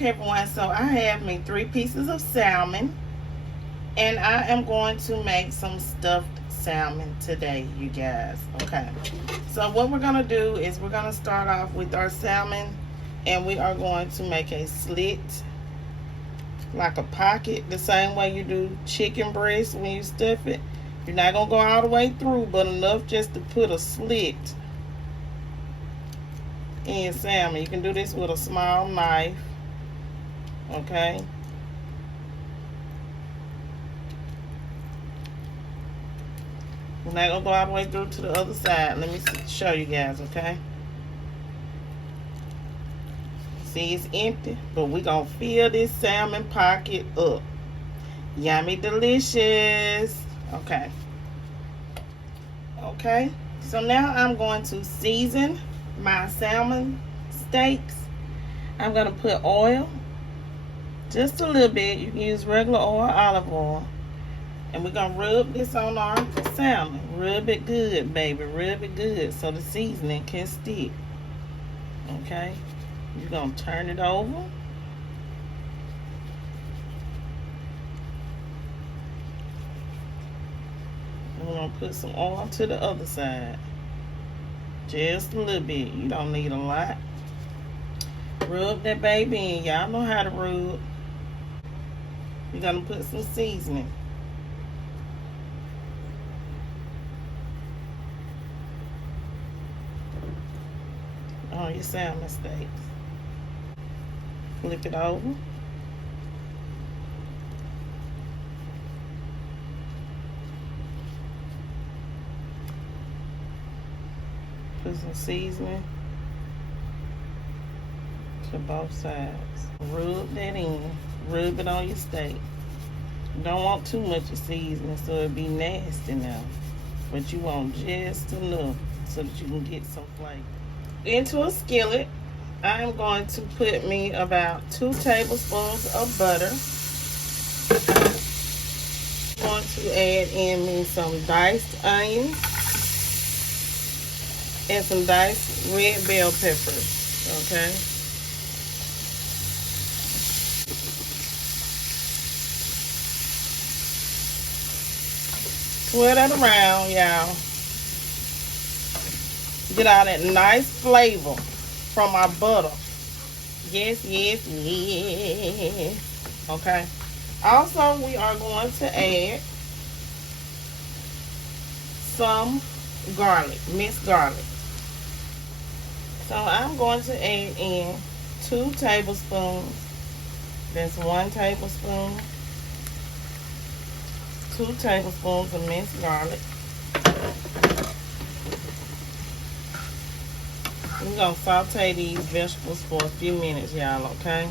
Okay, everyone, so I have me 3 pieces of salmon, and I am going to make some stuffed salmon today, you guys. Okay, so what we're gonna do is we're gonna start off with our salmon, and we are going to make a slit, like a pocket, the same way you do chicken breast when you stuff it. You're not gonna go all the way through, but enough just to put a slit in salmon. You can do this with a small knife. Okay, we're not gonna go all the way through to the other side. Let me show you guys. Okay, see, it's empty, but we're gonna fill this salmon pocket up. Yummy delicious. Okay, so now I'm going to season my salmon steaks. I'm gonna put oil, just a little bit. You can use regular oil, olive oil. And we're going to rub this on our salmon. Rub it good, baby. Rub it good so the seasoning can stick. Okay? You're going to turn it over. And we're going to put some oil to the other side. Just a little bit. You don't need a lot. Rub that baby in. Y'all know how to rub. You're going to put some seasoning. On your salmon steaks. Flip it over. Put some seasoning to both sides. Rub that in. Rub it on your steak. You don't want too much of seasoning so it'll be nasty now. But you want just enough so that you can get some flavor. Into a skillet, I am going to put me about 2 tablespoons of butter. I'm going to add in me some diced onions and some diced red bell peppers. Okay. Swirl that around, y'all. Get all that nice flavor from our butter. Yes, yes, yes. Okay. Also, we are going to add some garlic, minced garlic. So I'm going to add in 2 tablespoons. That's 1 tablespoon. 2 tablespoons of minced garlic. We're going to saute these vegetables for a few minutes, y'all, okay?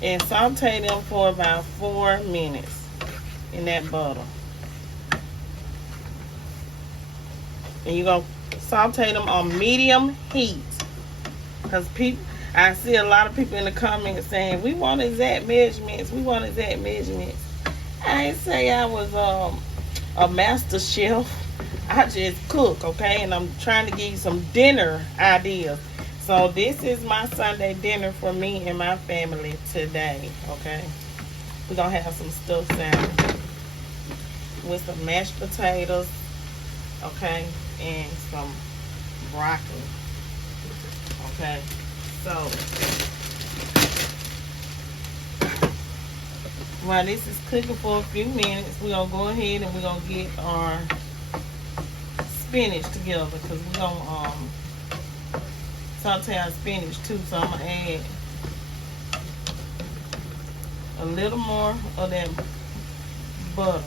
And saute them for about 4 minutes in that butter. And you're going to saute them on medium heat. Because I see a lot of people in the comments saying, we want exact measurements. We want exact measurements. I ain't say I was a master chef. I just cook, okay? And I'm trying to give you some dinner ideas. So this is my Sunday dinner for me and my family today, okay? We're going to have some stuffed salmon with some mashed potatoes, okay? And some broccoli, okay? So while this is cooking for a few minutes, we're going to go ahead and we're going to get our spinach together because we're going to saute our spinach too. So I'm going to add a little more of that butter,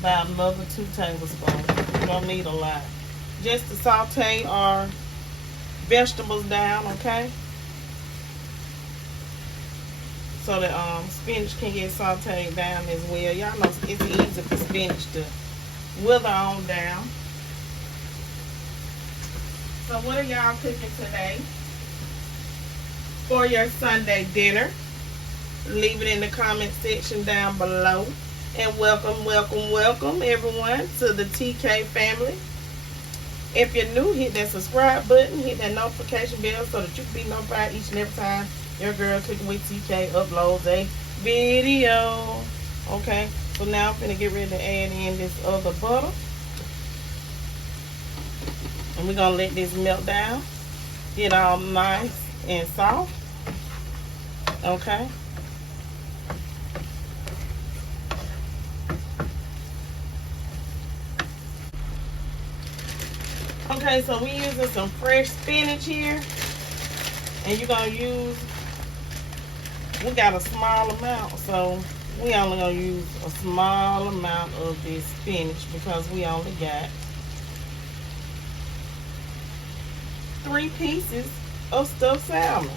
about another 2 tablespoons. We don't need a lot. Just to saute our vegetables down, okay? So the spinach can get sauteed down as well. Y'all know it's easy for spinach to wither on down. So what are y'all cooking today for your Sunday dinner? Leave it in the comment section down below. And welcome everyone to the TK family. If you're new, hit that subscribe button, hit that notification bell so that you can be notified each and every time your girl Cooking with TK uploads a video. Okay, so now I'm gonna get ready to add in this other butter. And we're gonna let this melt down, get all nice and soft. Okay. Okay, so we're using some fresh spinach here. And you're going to use, we got a small amount, so we only going to use a small amount of this spinach because we only got 3 pieces of stuffed salmon.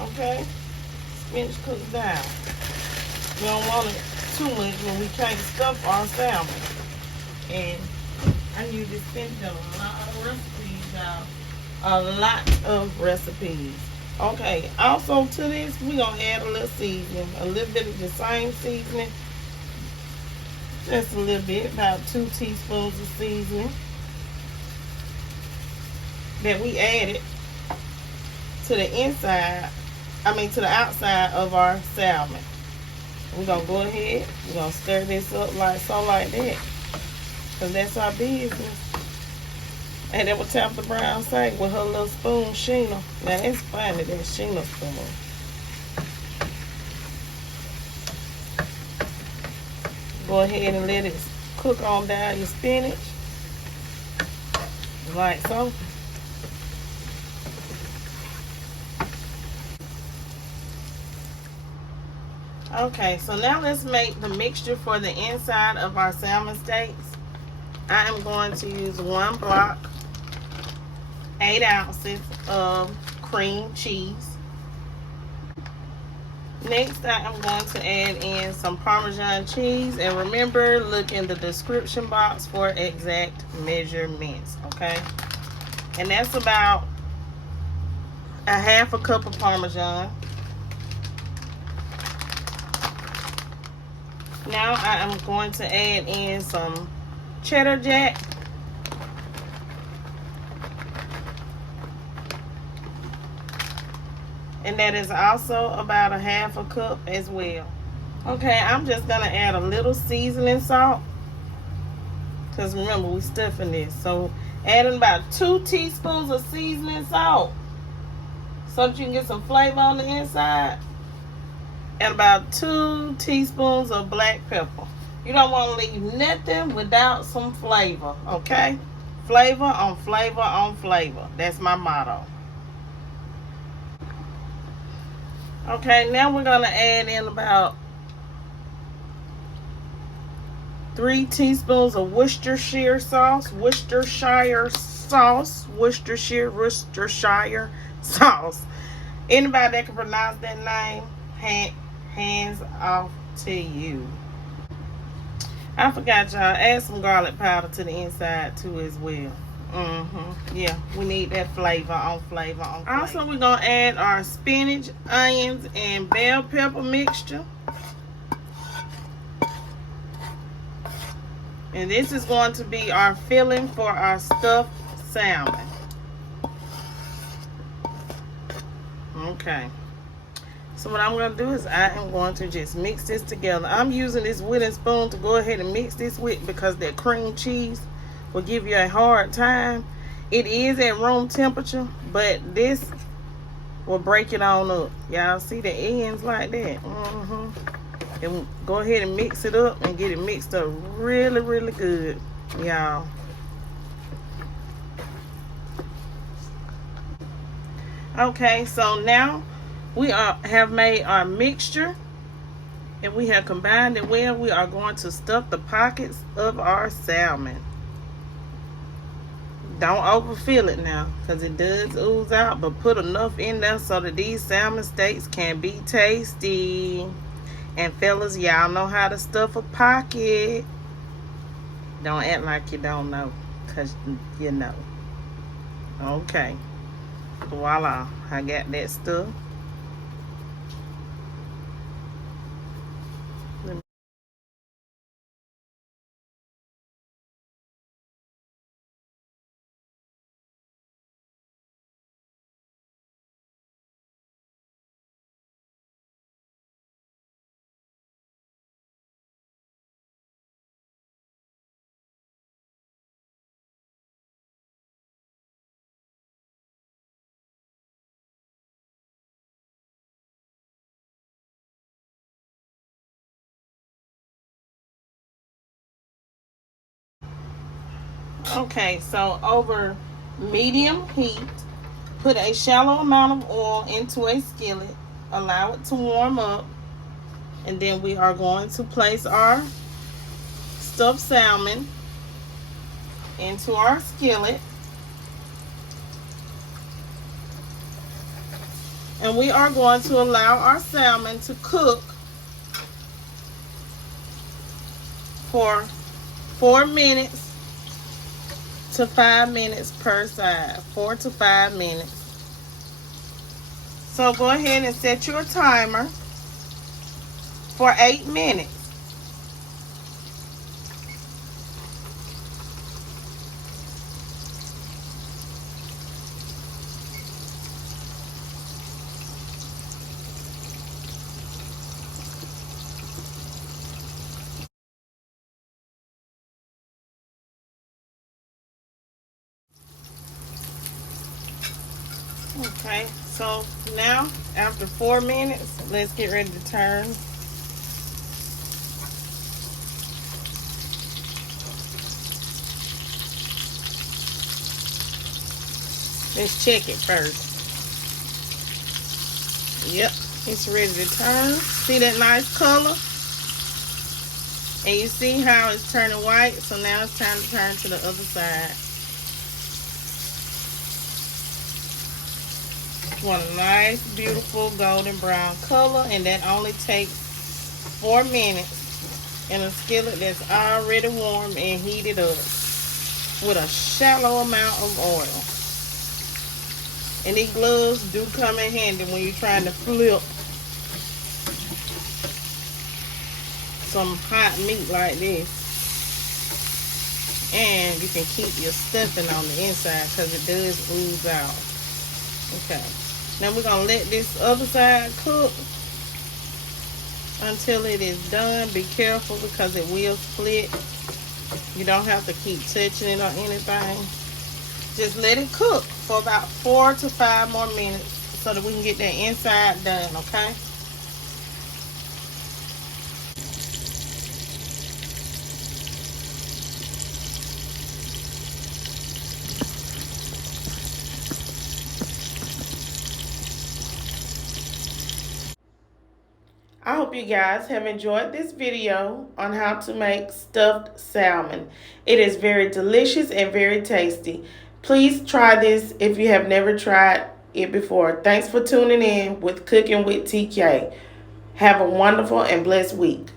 Okay? Spinach cooks down. We don't want it too much when we can't stuff our salmon. And I use this spinach in a lot of recipes, y'all. A lot of recipes. Okay, also to this, we're going to add a little seasoning. A little bit of the same seasoning. Just a little bit, about 2 teaspoons of seasoning that we added to the inside, to the outside of our salmon. We're going to go ahead, we're going to stir this up like that. Because that's our business. And that what Tabitha Brown say with her little spoon, Sheena. Now that's funny, that's Sheena's spoon. Go ahead and let it cook on down your spinach. Like so. Okay, so now let's make the mixture for the inside of our salmon steaks. I am going to use 1 block, 8 ounces of cream cheese. Next, I am going to add in some Parmesan cheese. And remember, look in the description box for exact measurements, okay? And that's about a 1/2 cup of Parmesan. Now I am going to add in some cheddar jack. And that is also about a 1/2 cup as well. Okay, I'm just gonna add a little seasoning salt. Because remember, we're stuffing this. So adding about 2 teaspoons of seasoning salt. So that you can get some flavor on the inside. And about 2 teaspoons of black pepper. You don't want to leave nothing without some flavor, okay? Flavor on flavor on flavor. That's my motto. Okay, now we're going to add in about 3 teaspoons of Worcestershire sauce. Worcestershire sauce. Worcestershire sauce. Anybody that can pronounce that name, hands off to you. I forgot, y'all, add some garlic powder to the inside too as well. Yeah, we need that flavor on flavor on flavor. Also, we're going to add our spinach, onions, and bell pepper mixture. And this is going to be our filling for our stuffed salmon. Okay. So what I'm going to do is I am going to just mix this together. I'm using this wooden spoon to go ahead and mix this with because that cream cheese will give you a hard time. It is at room temperature, but this will break it on up. Y'all see the ends like that? And go ahead and mix it up and get it mixed up really, really good, y'all. Okay, so now we have made our mixture and we have combined it well. We are going to stuff the pockets of our salmon. Don't overfill it now because it does ooze out, but put enough in there so that these salmon steaks can be tasty. And fellas, y'all know how to stuff a pocket. Don't act like you don't know, because you know. Okay. Voila. I got that stuff. Okay, so over medium heat, put a shallow amount of oil into a skillet. Allow it to warm up. And then we are going to place our stuffed salmon into our skillet. And we are going to allow our salmon to cook for 4 minutes to 5 minutes per side. 4 to 5 minutes. So go ahead and set your timer for 8 minutes. Okay, so now after 4 minutes, let's get ready to turn. Let's check it first. Yep, it's ready to turn. See that nice color? And you see how it's turning white? So now it's time to turn to the other side. Want a nice, beautiful golden brown color, and that only takes 4 minutes in a skillet that's already warm and heated up with a shallow amount of oil. And these gloves do come in handy when you're trying to flip some hot meat like this. And you can keep your stuffing on the inside because it does ooze out. Okay. Now we're going to let this other side cook until it is done. Be careful because it will split. You don't have to keep touching it or anything. Just let it cook for about 4 to 5 more minutes so that we can get that inside done, okay? I hope you guys have enjoyed this video on how to make stuffed salmon. It is very delicious and very tasty. Please try this if you have never tried it before. Thanks for tuning in with Cooking with TK. Have a wonderful and blessed week.